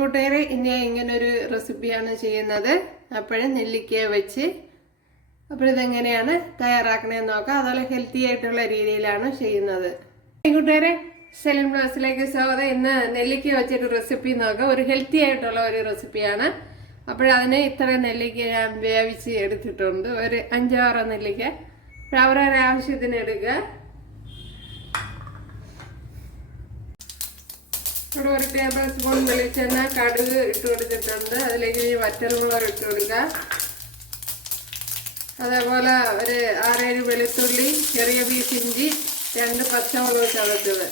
കൂട്ടുകാരെ, ഇനി ഇങ്ങനൊരു റെസിപ്പിയാണ് ചെയ്യുന്നത്. അപ്പോഴും നെല്ലിക്ക വെച്ച് ഇതെങ്ങനെയാണ് തയ്യാറാക്കണേന്ന് നോക്കാം. അതുപോലെ ഹെൽത്തി ആയിട്ടുള്ള രീതിയിലാണ് ചെയ്യുന്നത്. കൂട്ടുകാരെ, സെലിൻ ബ്ലോഗ്സിലേക്ക് സ്വാഗതം. ഇന്ന് നെല്ലിക്ക വെച്ചൊരു റെസിപ്പി നോക്കാം. ഒരു ഹെൽത്തി ആയിട്ടുള്ള ഒരു റെസിപ്പിയാണ്. അതിന് ഇത്ര നെല്ലിക്ക ഞാൻ വേവിച്ച് എടുത്തിട്ടുണ്ട്. ഒരു 5-6 നെല്ലിക്ക. അവരവരുടെ ആവശ്യത്തിന് എടുക്കുക. ഇവിടെ 1 ടേബിൾ സ്പൂൺ വെളിച്ചെണ്ണ, കടുക് ഇട്ട് കൊടുത്തിട്ടുണ്ട്. അതിലേക്ക് വറ്റൽമുളക് ഇട്ട് കൊടുക്കുക. അതേപോലെ ഒരു 6-7 വെളുത്തുള്ളി, ചെറിയ പീസ് ഇഞ്ചി, 2 പച്ചമുളക് ചതച്ചത്.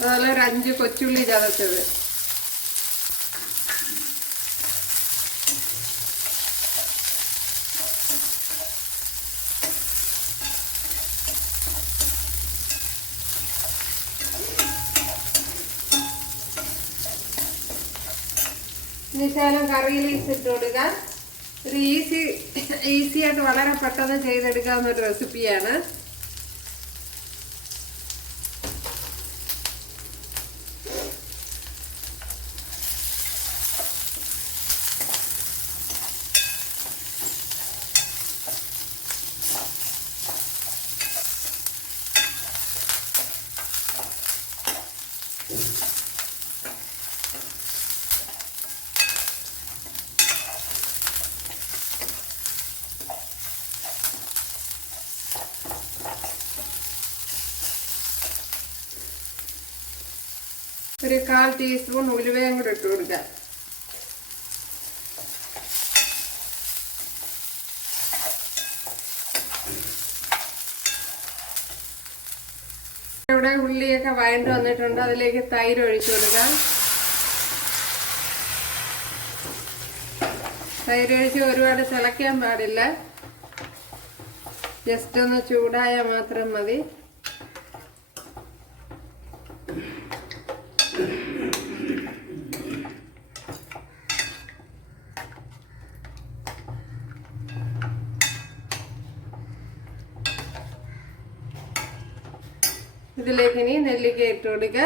അതുപോലെ ഒരു 5 കൊച്ചുള്ളി ചതച്ചത്. ശേഷം കറി ലീസ് ഇട്ട് കൊടുക്കുക. ഒരു ഈസി ആയിട്ട് വളരെ പെട്ടെന്ന് ചെയ്തെടുക്കാവുന്ന ഒരു റെസിപ്പിയാണ്. ഒരു 1/4 ടീസ്പൂൺ ഉലുവയും കൂടെ ഇട്ട് കൊടുക്കുക. ഇവിടെ ഉള്ളിയൊക്കെ വഴണ്ട് വന്നിട്ടുണ്ട്. അതിലേക്ക് തൈര് ഒഴിച്ചു കൊടുക്കാം. തൈര് ഒഴിച്ച് ഒരുപാട് തിളയ്ക്കാൻ പാടില്ല. ജസ്റ്റ് ഒന്ന് ചൂടായാൽ മാത്രം മതി. ഇതിലേക്ക് ഇനി നെല്ലിക്ക ഇട്ട് കൊടുക്കുക.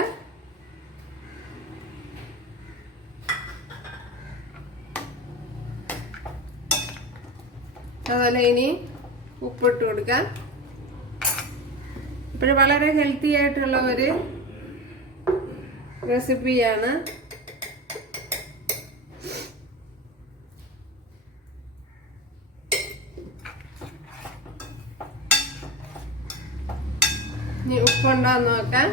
അതുപോലെ ഇനി ഉപ്പിട്ട് കൊടുക്കാം. ഇപ്പോഴും വളരെ ഹെൽത്തി ആയിട്ടുള്ള ഒരു റെസിപ്പിയാണ്. ഇനി ഉപ്പുണ്ടോന്ന് നോക്കാം.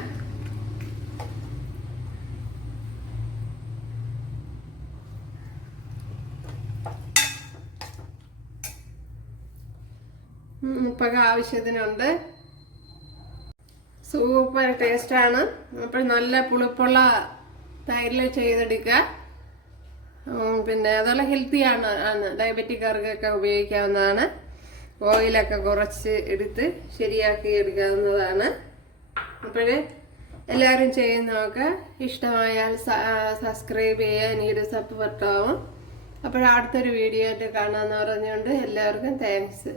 ഉപ്പൊക്കെ ആവശ്യത്തിനുണ്ട്. സൂപ്പർ ടേസ്റ്റാണ്. അപ്പോൾ നല്ല പുളിപ്പുള്ള തൈരിൽ ചെയ്തെടുക്കുക. അതുപോലെ ഹെൽത്തിയാണ്. ഡയബറ്റിക്കാർക്കൊക്കെ ഉപയോഗിക്കാവുന്നതാണ്. ഓയിലൊക്കെ കുറച്ച് എടുത്ത് ശരിയാക്കി എടുക്കാവുന്നതാണ്. എല്ലാവരും ചെയ്ത് നോക്കുക. ഇഷ്ടമായാൽ സബ്സ്ക്രൈബ് ചെയ്യുക. എനിക്കൊരു സപ്പോർട്ടാവും. അടുത്തൊരു വീഡിയോ ആയിട്ട് കാണാമെന്ന് പറഞ്ഞുകൊണ്ട് എല്ലാവർക്കും താങ്ക്സ്.